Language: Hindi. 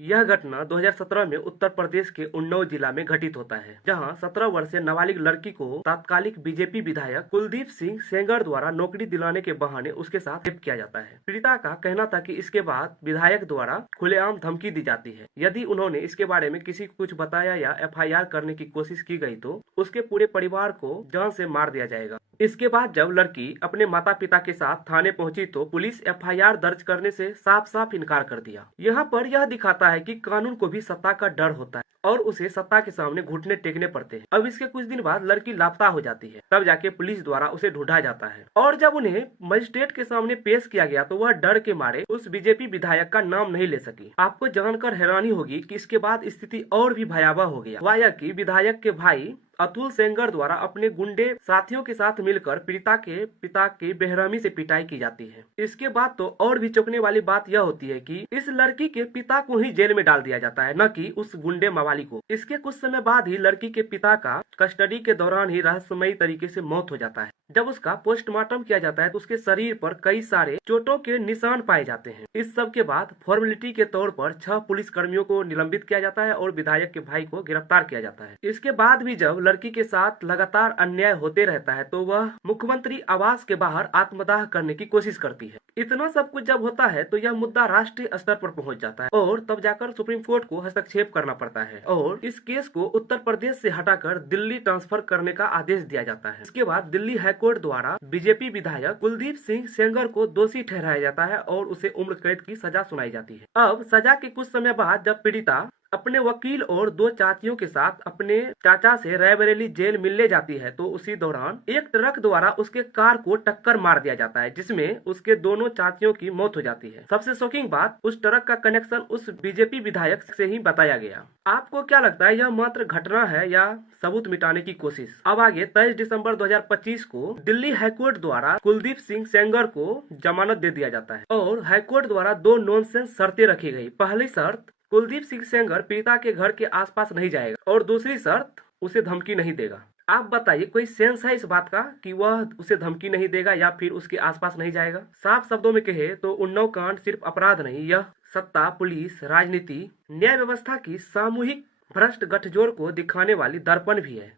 यह घटना 2017 में उत्तर प्रदेश के उन्नाव जिला में घटित होता है, जहां 17 वर्षीय नाबालिग लड़की को तात्कालिक बीजेपी विधायक कुलदीप सिंह सेंगर द्वारा नौकरी दिलाने के बहाने उसके साथ रेप किया जाता है। पीड़िता का कहना था कि इसके बाद विधायक द्वारा खुलेआम धमकी दी जाती है। यदि उन्होंने इसके बारे में किसी को कुछ बताया या एफआईआर करने की कोशिश की गई तो उसके पूरे परिवार को जान से मार दिया जाएगा। इसके बाद जब लड़की अपने माता पिता के साथ थाने पहुंची तो पुलिस एफआईआर दर्ज करने से साफ साफ इनकार कर दिया। यहाँ पर यह दिखाता है कि कानून को भी सत्ता का डर होता है और उसे सत्ता के सामने घुटने टेकने पड़ते हैं। अब इसके कुछ दिन बाद लड़की लापता हो जाती है, तब जाके पुलिस द्वारा उसे ढूंढा जाता है और जब उन्हें मजिस्ट्रेट के सामने पेश किया गया तो वह डर के मारे उस बीजेपी विधायक का नाम नहीं ले सकी। आपको जानकर हैरानी होगी कि इसके बाद स्थिति और भी भयावह हो गया। हुआ यह कि विधायक के भाई अतुल सेंगर द्वारा अपने गुंडे साथियों के साथ मिलकर पीड़िता के पिता की बेरहमी से पिटाई की जाती है। इसके बाद तो और भी चौंकने वाली बात यह होती है कि इस लड़की के पिता को ही जेल में डाल दिया जाता है, न कि उस गुंडे मवाली को। इसके कुछ समय बाद ही लड़की के पिता का कस्टडी के दौरान ही रहस्यमयी तरीके से मौत हो जाता है। जब उसका पोस्टमार्टम किया जाता है तो उसके शरीर पर कई सारे चोटों के निशान पाए जाते हैं। इस सब के बाद फॉर्मेलिटी के तौर पर 6 पुलिस कर्मियों को निलंबित किया जाता है और विधायक के भाई को गिरफ्तार किया जाता है। इसके बाद भी जब लड़की के साथ लगातार अन्याय होते रहता है तो वह मुख्यमंत्री आवास के बाहर आत्मदाह करने की कोशिश करती है। इतना सब कुछ जब होता है तो यह मुद्दा राष्ट्रीय स्तर पर पहुंच जाता है और तब जाकर सुप्रीम कोर्ट को हस्तक्षेप करना पड़ता है और इस केस को उत्तर प्रदेश से हटाकर दिल्ली ट्रांसफर करने का आदेश दिया जाता है। इसके बाद दिल्ली हाईकोर्ट द्वारा बीजेपी विधायक कुलदीप सिंह सेंगर को दोषी ठहराया जाता है और उसे उम्र कैद की सजा सुनाई जाती है। अब सजा के कुछ समय बाद जब पीड़िता अपने वकील और 2 चाचियों के साथ अपने चाचा से रायबरेली जेल मिलने जाती है तो उसी दौरान एक ट्रक द्वारा उसके कार को टक्कर मार दिया जाता है, जिसमें उसके दोनों चाचियों की मौत हो जाती है। सबसे शॉकिंग बात, उस ट्रक का कनेक्शन उस बीजेपी विधायक से ही बताया गया। आपको क्या लगता है, यह मात्र घटना है या सबूत मिटाने की कोशिश? अब आगे 23 दिसंबर 2025 को दिल्ली हाईकोर्ट द्वारा कुलदीप सिंह सेंगर को जमानत दे दिया जाता है और हाईकोर्ट द्वारा 2 नॉनसेंस शर्तें रखी गई। पहली शर्त, कुलदीप सिंह सेंगर पीड़िता के घर के आसपास नहीं जाएगा और दूसरी शर्त, उसे धमकी नहीं देगा। आप बताइए, कोई सेंस है इस बात का कि वह उसे धमकी नहीं देगा या फिर उसके आसपास नहीं जाएगा? साफ शब्दों में कहे तो उन्नाव कांड सिर्फ अपराध नहीं, यह सत्ता, पुलिस, राजनीति, न्याय व्यवस्था की सामूहिक भ्रष्ट गठजोड़ को दिखाने वाली दर्पण भी है।